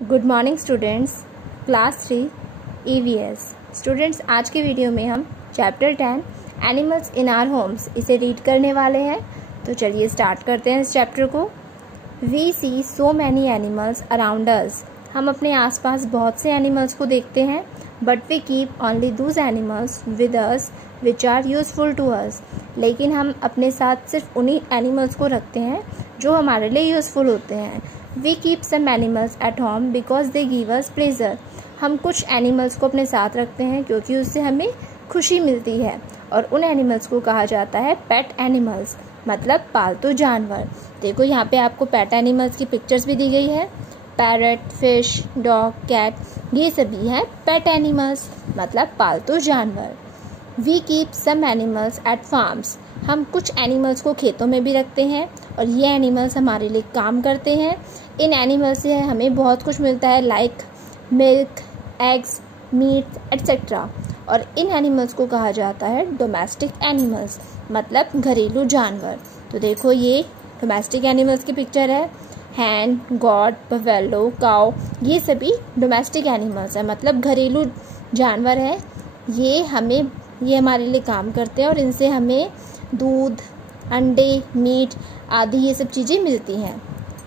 Good morning students, class 3 EVS। Students, आज के video में हम chapter 10 animals in our homes इसे रीड करने वाले हैं। तो चलिए स्टार्ट करते हैं इस चैप्टर को। We see so many animals around us. हम अपने आसपास बहुत से एनिमल्स को देखते हैं, but we keep only those animals with us which are useful to us. लेकिन हम अपने साथ सिर्फ उन्हीं एनिमल्स को रखते हैं जो हमारे लिए यूजफुल होते हैं। We keep some animals at home because they give us pleasure। हम कुछ एनिमल्स को अपने साथ रखते हैं क्योंकि उससे हमें खुशी मिलती है, और उन एनिमल्स को कहा जाता है पेट एनिमल्स, मतलब पालतू जानवर। देखो यहाँ पे आपको पेट एनिमल्स की पिक्चर्स भी दी गई है। पैरट, फिश, डॉग, कैट, ये सभी हैं पेट एनिमल्स, मतलब पालतू जानवर। We keep some animals at farms. हम कुछ एनिमल्स को खेतों में भी रखते हैं, और ये एनिमल्स हमारे लिए काम करते हैं। इन एनिमल्स से हमें बहुत कुछ मिलता है, like milk, eggs, meat etcetera. और इन एनिमल्स को कहा जाता है डोमेस्टिक एनिमल्स, मतलब घरेलू जानवर। तो देखो ये डोमेस्टिक एनिमल्स की पिक्चर है। हैन, गॉड, बफेलो, काऊ, ये सभी डोमेस्टिक एनिमल्स हैं, मतलब घरेलू जानवर हैं। ये हमारे लिए काम करते हैं, और इनसे हमें दूध, अंडे, मीट आदि ये सब चीज़ें मिलती हैं।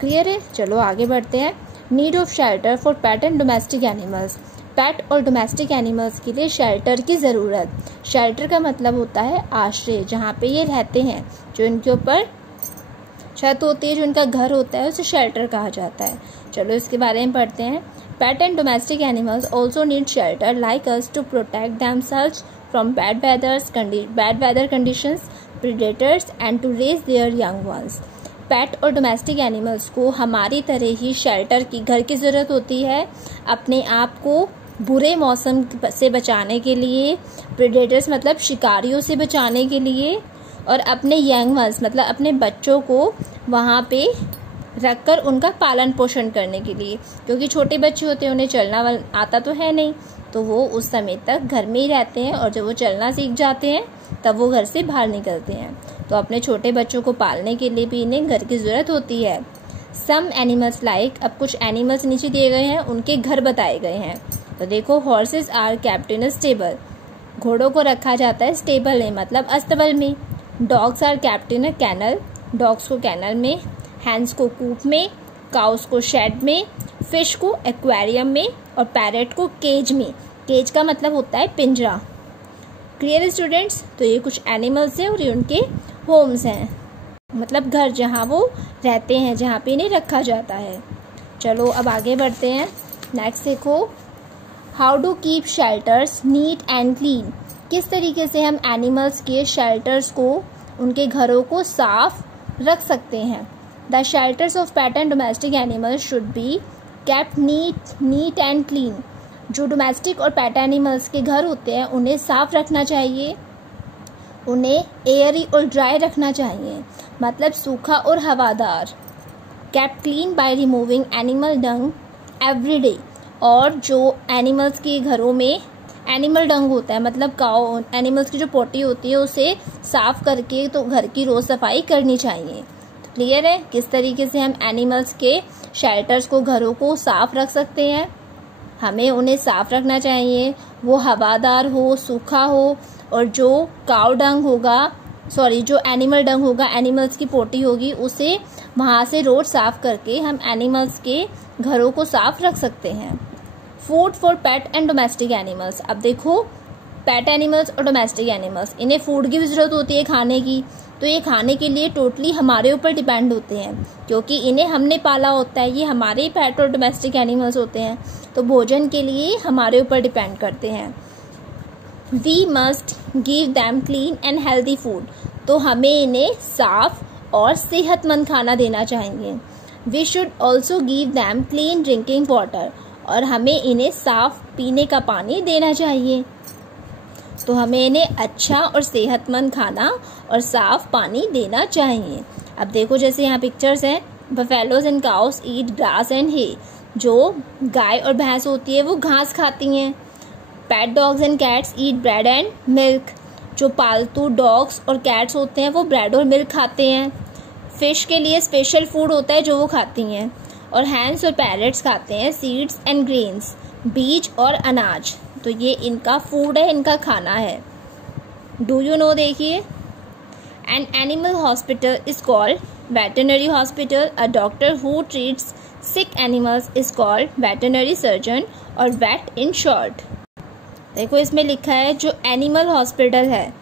क्लियर है? चलो आगे बढ़ते हैं। Need of shelter for pet and domestic animals. Pet और डोमेस्टिक एनिमल्स के लिए शेल्टर की ज़रूरत। शेल्टर का मतलब होता है आश्रय, जहाँ पे ये रहते हैं, जो इनके ऊपर छत होती है, जो इनका घर होता है, उसे शेल्टर कहा जाता है। चलो इसके बारे में पढ़ते हैं। Pet and domestic animals also need shelter like us to protect themselves from bad weather conditions, predators and to raise their young ones। Pet और डोमेस्टिक एनिमल्स को हमारी तरह ही शेल्टर की, घर की ज़रूरत होती है, अपने आप को बुरे मौसम से बचाने के लिए, प्रेडेटर्स मतलब शिकारियों से बचाने के लिए, और अपने यंग वंस मतलब अपने बच्चों को वहाँ पे रखकर उनका पालन पोषण करने के लिए। क्योंकि छोटे बच्चे होते हैं, उन्हें चलना आता तो है नहीं, तो वो उस समय तक घर में ही रहते हैं, और जब वो चलना सीख जाते हैं तब वो घर से बाहर निकलते हैं। तो अपने छोटे बच्चों को पालने के लिए भी इन्हें घर की ज़रूरत होती है। सम एनिमल्स लाइक, अब कुछ एनिमल्स नीचे दिए गए हैं, उनके घर बताए गए हैं। तो देखो, horses are kept in a stable. घोड़ों को रखा जाता है स्टेबल में, मतलब अस्तबल में। Dogs are kept in a kennel. Dogs को कैनल में, हैंस को कूप में, काउस को शेड में, फिश को एक्वेरियम में, और पैरट को केज में। केज का मतलब होता है पिंजरा। Clear students? तो ये कुछ एनिमल्स हैं, और ये उनके होम्स हैं, मतलब घर जहाँ वो रहते हैं, जहाँ पे इन्हें रखा जाता है। चलो अब आगे बढ़ते हैं। नेक्स्ट देखो, how do keep shelters neat and clean. किस तरीके से हम एनिमल्स के शेल्टर्स को, उनके घरों को साफ रख सकते हैं। The shelters of pet and domestic animals should be kept neat and clean. जो डोमेस्टिक और पेट एनिमल्स के घर होते हैं, उन्हें साफ रखना चाहिए, उन्हें एयरी और ड्राई रखना चाहिए, मतलब सूखा और हवादार। Kept clean by removing animal Dang every day. और जो एनिमल्स के घरों में एनिमल डंग होता है, मतलब काऊ, एनिमल्स की जो पोटी होती है, उसे साफ करके तो घर की रोज सफाई करनी चाहिए। क्लियर है? किस तरीके से हम एनिमल्स के शेल्टर्स को, घरों को साफ रख सकते हैं। हमें उन्हें साफ रखना चाहिए, वो हवादार हो, सूखा हो, और जो काऊ डंग होगा, जो एनिमल डंग होगा, एनिमल्स की पोटी होगी, उसे वहाँ से रोज साफ करके हम एनिमल्स के घरों को साफ रख सकते हैं। Food for pet and domestic animals. अब देखो, पेट एनिमल्स और डोमेस्टिक एनिमल्स, इन्हें फूड की भी ज़रूरत होती है, खाने की। तो ये खाने के लिए टोटली हमारे ऊपर डिपेंड होते हैं, क्योंकि इन्हें हमने पाला होता है, ये हमारे पेट और डोमेस्टिक एनिमल्स होते हैं, तो भोजन के लिए हमारे ऊपर डिपेंड करते हैं। We must give them clean and healthy food. तो हमें इन्हें साफ और सेहतमंद खाना देना चाहिए। We should also give them clean drinking water. और हमें इन्हें साफ पीने का पानी देना चाहिए। तो हमें इन्हें अच्छा और सेहतमंद खाना और साफ पानी देना चाहिए। अब देखो, जैसे यहाँ पिक्चर्स हैं, buffaloes and cows eat grass and hay. जो गाय और भैंस होती है वो घास खाती हैं। पेट dogs and cats eat bread and milk. जो पालतू डॉग्स और कैट्स होते हैं वो ब्रेड और मिल्क खाते हैं। फिश के लिए स्पेशल फूड होता है जो वो खाती हैं। और हैंस और पैरट्स खाते हैं सीड्स एंड ग्रेन्स, बीज और अनाज। तो ये इनका फूड है, इनका खाना है। डू यू नो, देखिए, an animal hospital is called veterinary hospital. A doctor who treats sick animals is called veterinary surgeon और वेट इन शॉर्ट। देखो इसमें लिखा है जो एनिमल हॉस्पिटल है,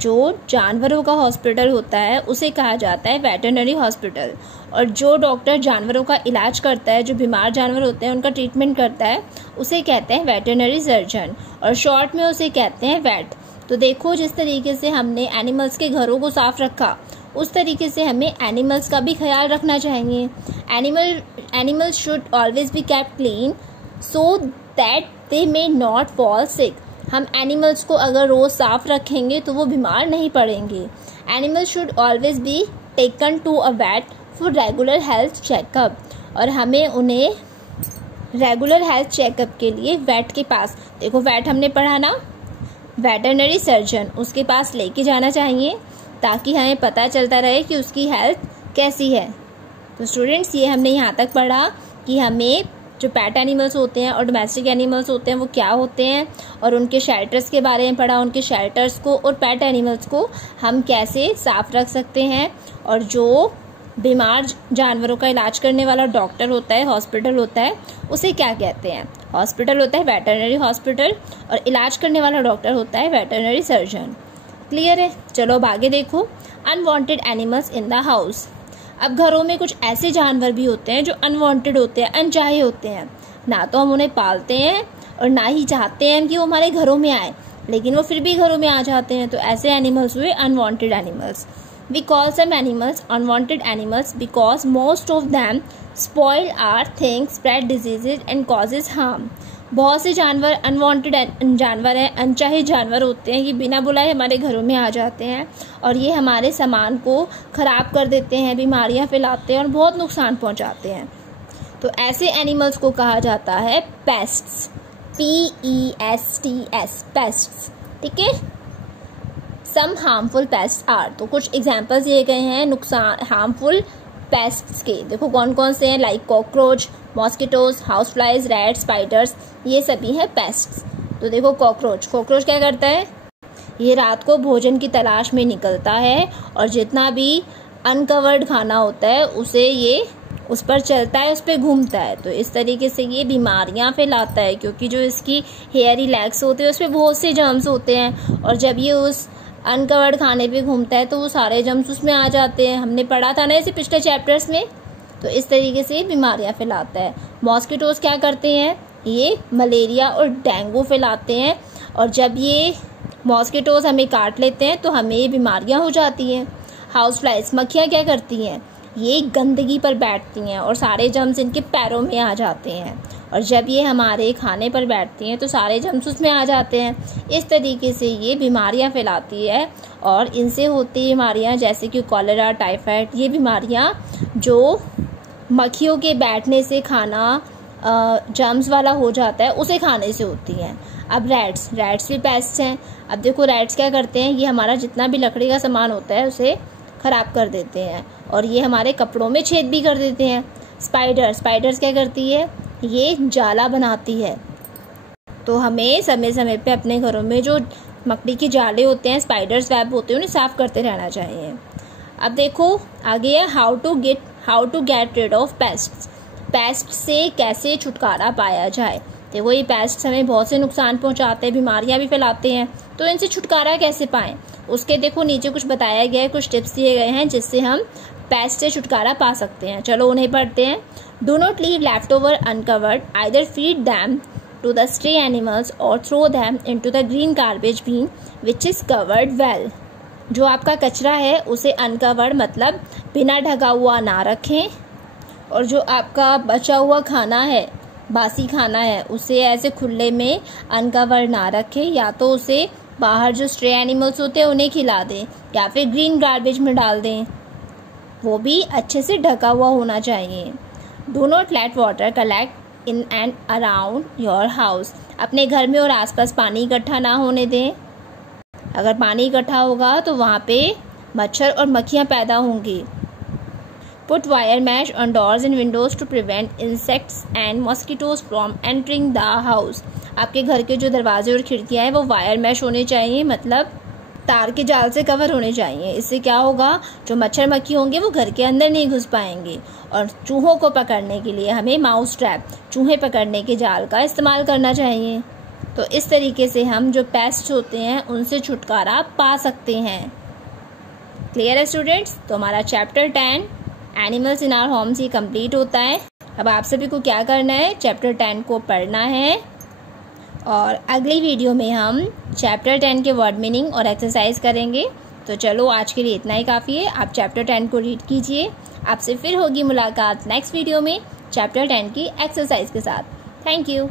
जो जानवरों का हॉस्पिटल होता है, उसे कहा जाता है वेटरनरी हॉस्पिटल। और जो डॉक्टर जानवरों का इलाज करता है, जो बीमार जानवर होते हैं उनका ट्रीटमेंट करता है, उसे कहते हैं वेटरनरी सर्जन और शॉर्ट में उसे कहते हैं वेट। तो देखो जिस तरीके से हमने एनिमल्स के घरों को साफ रखा, उस तरीके से हमें एनिमल्स का भी ख्याल रखना चाहिए। Animals should always be kept clean so that they may not fall sick. हम एनिमल्स को अगर रोज साफ रखेंगे तो वो बीमार नहीं पड़ेंगे। Animals should always be taken to a vet for regular health checkup. और हमें उन्हें रेगुलर हेल्थ चेकअप के लिए वेट के पास, देखो वेट हमने पढ़ा ना, वेटरनरी सर्जन, उसके पास लेके जाना चाहिए ताकि हमें पता चलता रहे कि उसकी हेल्थ कैसी है। तो स्टूडेंट्स, ये हमने यहाँ तक पढ़ा कि हमें जो पेट एनिमल्स होते हैं और डोमेस्टिक एनिमल्स होते हैं वो क्या होते हैं, और उनके शेल्टर्स के बारे में पढ़ा, उनके शेल्टर्स को और पेट एनिमल्स को हम कैसे साफ रख सकते हैं। और जो बीमार जानवरों का इलाज करने वाला डॉक्टर होता है, हॉस्पिटल होता है, उसे क्या कहते हैं? हॉस्पिटल होता है वेटरनरी हॉस्पिटल और इलाज करने वाला डॉक्टर होता है वेटरनरी सर्जन। क्लियर है? चलो अब आगे देखो। Unwanted animals in the house. अब घरों में कुछ ऐसे जानवर भी होते हैं जो अनवांटेड होते हैं, अनचाहे होते हैं। ना तो हम उन्हें पालते हैं और ना ही चाहते हैं कि वो हमारे घरों में आए, लेकिन वो फिर भी घरों में आ जाते हैं। तो ऐसे एनिमल्स हुए unwanted animals. We call some animals unwanted animals because most of them spoil our things, spread diseases and causes harm. बहुत से जानवर अनवांटेड जानवर हैं, अनचाहे जानवर होते हैं। ये बिना बुलाए हमारे घरों में आ जाते हैं और ये हमारे सामान को ख़राब कर देते हैं, बीमारियां फैलाते हैं और बहुत नुकसान पहुंचाते हैं। तो ऐसे एनिमल्स को कहा जाता है पेस्ट्स, PESTS, पेस्ट्स। ठीक है। सम हार्मफुल पेस्ट आर, तो कुछ एग्जाम्पल्स दिए गए हैं नुकसान हार्मफुल पेस्ट्स के। देखो कौन कौन से हैं, like cockroach, mosquitoes, house flies, rat, spiders, ये सभी हैं पेस्ट्स। तो देखो कॉकरोच क्या करता है? ये रात को भोजन की तलाश में निकलता है और जितना भी अनकवर्ड खाना होता है उसे ये उस पर चलता है, उस पर घूमता है। तो इस तरीके से ये बीमारियां फैलाता है, क्योंकि जो इसकी हेयरी लेग्स होते हैं उस पर बहुत से जर्म्स होते हैं और जब ये उस अनकवर्ड खाने पे घूमता है तो वो सारे जर्म्स उसमें आ जाते हैं। हमने पढ़ा था ना इसे पिछले चैप्टर्स में। तो इस तरीके से बीमारियां फैलाता है। मॉस्किटोज क्या करते हैं? ये मलेरिया और डेंगू फैलाते हैं और जब ये मॉस्किटोज हमें काट लेते हैं तो हमें ये बीमारियां हो जाती हैं। हाउस फ्लाइज, मक्खियाँ क्या करती हैं? ये गंदगी पर बैठती हैं और सारे जर्म्स इनके पैरों में आ जाते हैं और जब ये हमारे खाने पर बैठती हैं तो सारे जर्म्स उसमें आ जाते हैं। इस तरीके से ये बीमारियां फैलाती है और इनसे होती बीमारियां जैसे कि कॉलेरा, टाइफाइड, ये बीमारियां जो मक्खियों के बैठने से खाना जर्म्स वाला हो जाता है उसे खाने से होती हैं। अब रैट्स भी पेस्ट हैं। अब देखो रैट्स क्या करते हैं? ये हमारा जितना भी लकड़ी का सामान होता है उसे ख़राब कर देते हैं और ये हमारे कपड़ों में छेद भी कर देते हैं। स्पाइडर्स क्या करती है? ये जाला बनाती है। तो हमें समय समय पे अपने घरों में जो मकड़ी के जाले होते हैं, स्पाइडर्स वेब होते हैं, उन्हें साफ करते रहना चाहिए। अब देखो आगे है how to get rid of pests. Pest से कैसे छुटकारा पाया जाए? देखो ये पेस्ट हमें बहुत से नुकसान पहुंचाते हैं, बीमारियां भी फैलाते हैं, तो इनसे छुटकारा कैसे पाएं? उसके देखो नीचे कुछ बताया गया है, कुछ टिप्स दिए गए हैं जिससे हम पेस्ट से छुटकारा पा सकते हैं। चलो उन्हें पढ़ते हैं। Do not leave left over uncovered, either feed them to the stray animals or throw them into the green garbage bin which is covered well. जो आपका कचरा है उसे अनकवर्ड मतलब बिना ढका हुआ ना रखें और जो आपका बचा हुआ खाना है, बासी खाना है, उसे ऐसे खुले में अनकवर्ड ना रखें, या तो उसे बाहर जो स्ट्रे एनिमल्स होते हैं उन्हें खिला दें या फिर ग्रीन गार्बेज में डाल दें, वो भी अच्छे से ढका हुआ होना चाहिए। Do not let water collect in and around your house. अपने घर में और आसपास पानी इकट्ठा ना होने दें। अगर पानी इकट्ठा होगा तो वहाँ पे मच्छर और मक्खियाँ पैदा होंगी। Put wire mesh on doors and windows to prevent insects and mosquitoes from entering the house. आपके घर के जो दरवाजे और खिड़कियां हैं वो वायर मैश होने चाहिए, मतलब तार के जाल से कवर होने चाहिए। इससे क्या होगा, जो मच्छर मक्खी होंगे वो घर के अंदर नहीं घुस पाएंगे। और चूहों को पकड़ने के लिए हमें माउस ट्रैप, चूहे पकड़ने के जाल का इस्तेमाल करना चाहिए। तो इस तरीके से हम जो पेस्ट होते हैं उनसे छुटकारा पा सकते हैं। क्लियर है स्टूडेंट्स? तो हमारा chapter 10 animals in our homes ये कंप्लीट होता है। अब आप सभी को क्या करना है, चैप्टर 10 को पढ़ना है और अगली वीडियो में हम चैप्टर 10 के वर्ड मीनिंग और एक्सरसाइज करेंगे। तो चलो आज के लिए इतना ही काफ़ी है। आप चैप्टर 10 को रीड कीजिए। आपसे फिर होगी मुलाकात नेक्स्ट वीडियो में चैप्टर 10 की एक्सरसाइज के साथ। Thank you.